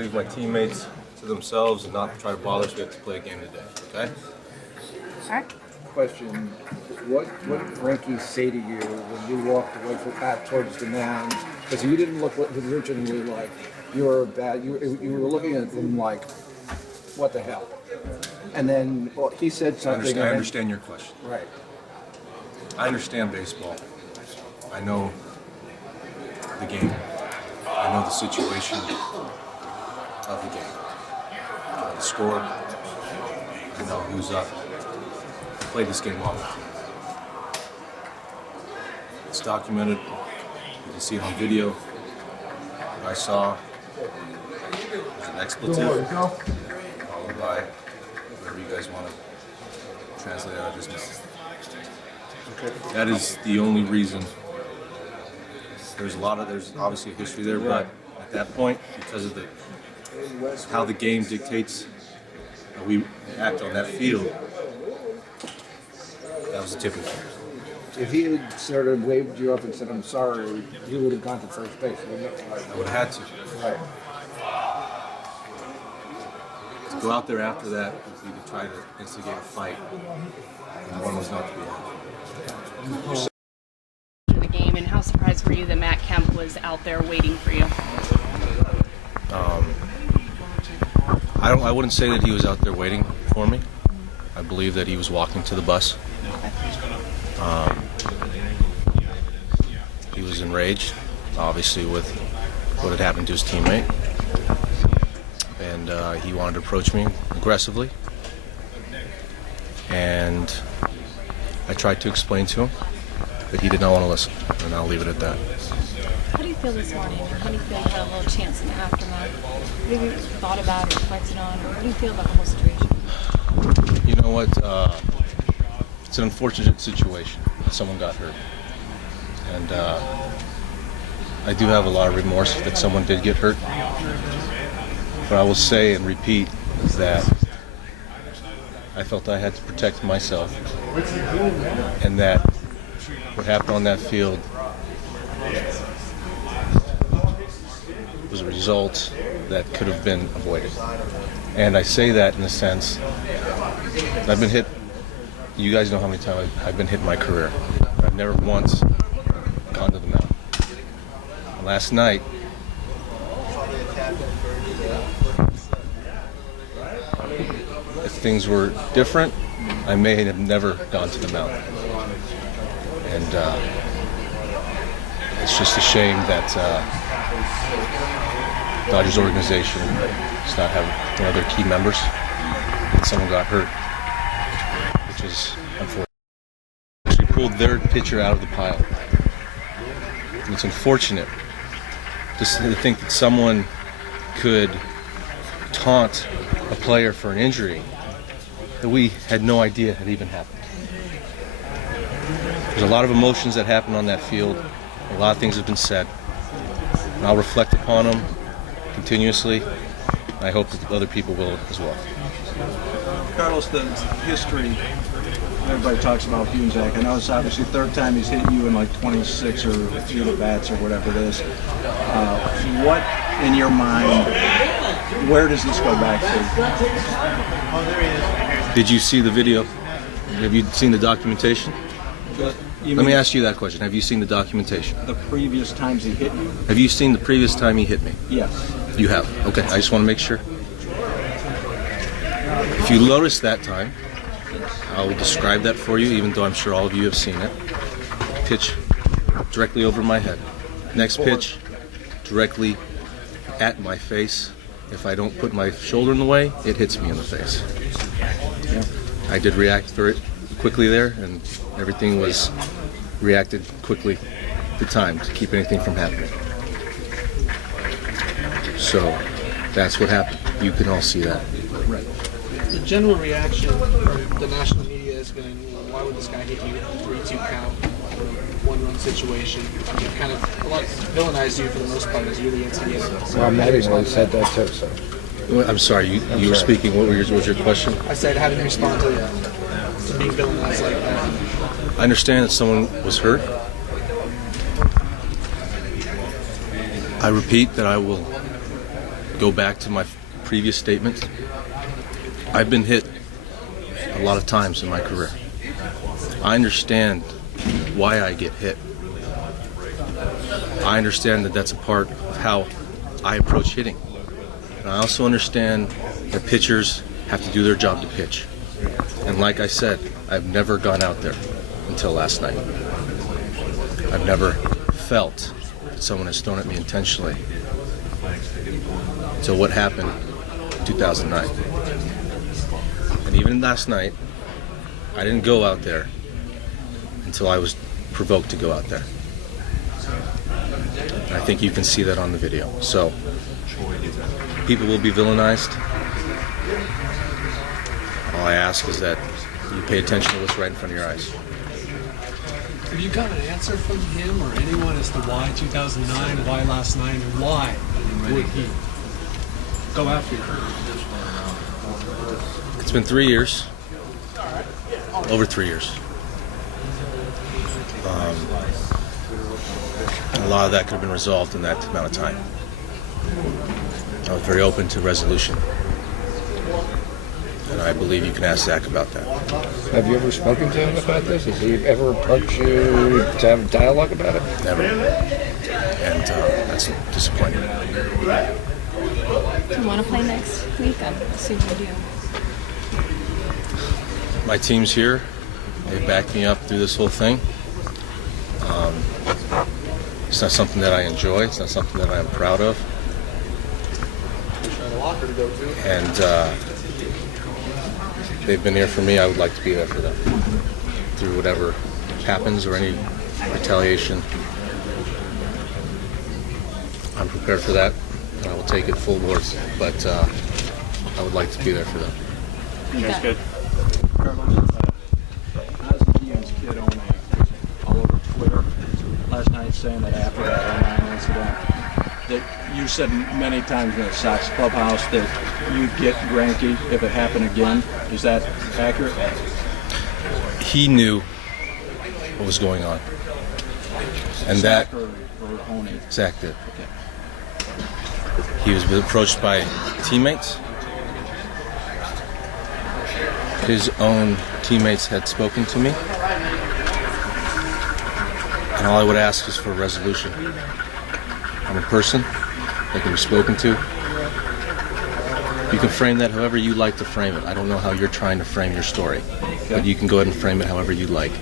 leave my teammates to themselves and not try to bother us. We have to play a game today, okay? All right. Question: What did Greinke say to you when you walked away from back towards the mound? Because you didn't look originally like you were bad. You were looking at him like, what the hell? And then he said something. I understand your question. Right. I understand baseball. I know the game. I know the situation of the game. I know the score. I know who's up. I played this game often. It's documented. You can see it on video. What I saw was an expletive, followed by whatever you guys want to translate out of this message. That is the only reason. There's obviously a history there, but at that point, because of how the game dictates how we act on that field, that was the tipping point. If he had sort of waved you up and said, "I'm sorry," you would have gone to first base, wouldn't it? I would have had to. Right. To go out there after that would be to try to instigate a fight, and one was not to be had. The game, and how surprised were you that Matt Kemp was out there waiting for you? I wouldn't say that he was out there waiting for me. I believe that he was walking to the bus. He was enraged, obviously, with what had happened to his teammate, and he wanted to approach me aggressively, and I tried to explain to him, but he did not want to listen, and I'll leave it at that. How do you feel this morning? How do you feel you had a little chance in the aftermath? What have you thought about or reflected on? Or what do you feel about the whole situation? You know what? It's an unfortunate situation. Someone got hurt. And I do have a lot of remorse that someone did get hurt. But I will say and repeat is that I felt I had to protect myself, and that what happened on that field was a result that could have been avoided. And I say that in the sense that I've been hit. You guys know how many times I've been hit in my career. I've never once gone to the mound. And last night, if things were different, I may have never gone to the mound. And it's just a shame that Dodgers organization does not have one of their key members, and someone got hurt, which is unfortunate. Actually pulled their pitcher out of the pile. And it's unfortunate just to think that someone could taunt a player for an injury that we had no idea had even happened. There's a lot of emotions that happen on that field. A lot of things have been said. And I'll reflect upon them continuously. I hope that other people will as well. Carlos, the history, everybody talks about you and Zack. I know it's obviously the third time he's hit you in like 26 or a few at-bats or whatever it is. What, in your mind, where does this go back to? Did you see the video? Have you seen the documentation? Let me ask you that question. Have you seen the documentation? The previous times he hit you? Have you seen the previous time he hit me? Yes. You have? Okay, I just want to make sure. If you notice that time, I will describe that for you, even though I'm sure all of you have seen it. Pitch directly over my head. Next pitch, directly at my face. If I don't put my shoulder in the way, it hits me in the face. Yeah. I did react very quickly there, and everything was reacted quickly at the time to keep anything from happening. So that's what happened. You can all see that. Right. The general reaction from the national media has been, why would this guy hit you 3-2 count, one-run situation? Kind of a lot villainized you for the most part as you're the instigator. Well, Matty said that too. So. I'm sorry, you were speaking. What was your question? I said, how did you respond to being villainized like that? I understand that someone was hurt. I repeat that I will go back to my previous statements. I've been hit a lot of times in my career. I understand why I get hit. I understand that that's a part of how I approach hitting. And I also understand that pitchers have to do their job to pitch. And like I said, I've never gone out there until last night. I've never felt that someone has thrown at me intentionally until what happened in 2009. And even last night, I didn't go out there until I was provoked to go out there. And I think you can see that on the video. So, people will be villainized. All I ask is that you pay attention to what's right in front of your eyes. Have you got an answer from him or anyone as to why 2009, why last night, and why would he go after you? It's been 3 years. Over 3 years. A lot of that could have been resolved in that amount of time. I was very open to resolution. And I believe you can ask Zack about that. Have you ever spoken to him about this? Has he ever approached you to have a dialogue about it? Never. And that's disappointing. Do you want to play next week? I'm assuming you do. My team's here. They backed me up through this whole thing. It's not something that I enjoy. It's not something that I'm proud of. And they've been here for me. I would like to be there for them through whatever happens or any retaliation. I'm prepared for that, and I will take it full board. But I would like to be there for them. You got it. Carlos, how's the Ian's kid on all over Twitter last night saying that after that 09 incident, that you said many times in the Sox clubhouse that you'd get Greinke if it happened again. Is that accurate? He knew what was going on. And Zack that or Honey? Zack did. Okay. He was approached by teammates. His own teammates had spoken to me. And all I would ask is for a resolution. I'm a person that can be spoken to. You can frame that however you like to frame it. I don't know how you're trying to frame your story, but you can go ahead and frame it however you like.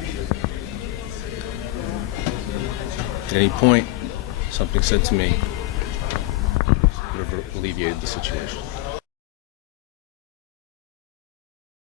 At any point, something said to me would have alleviated the situation.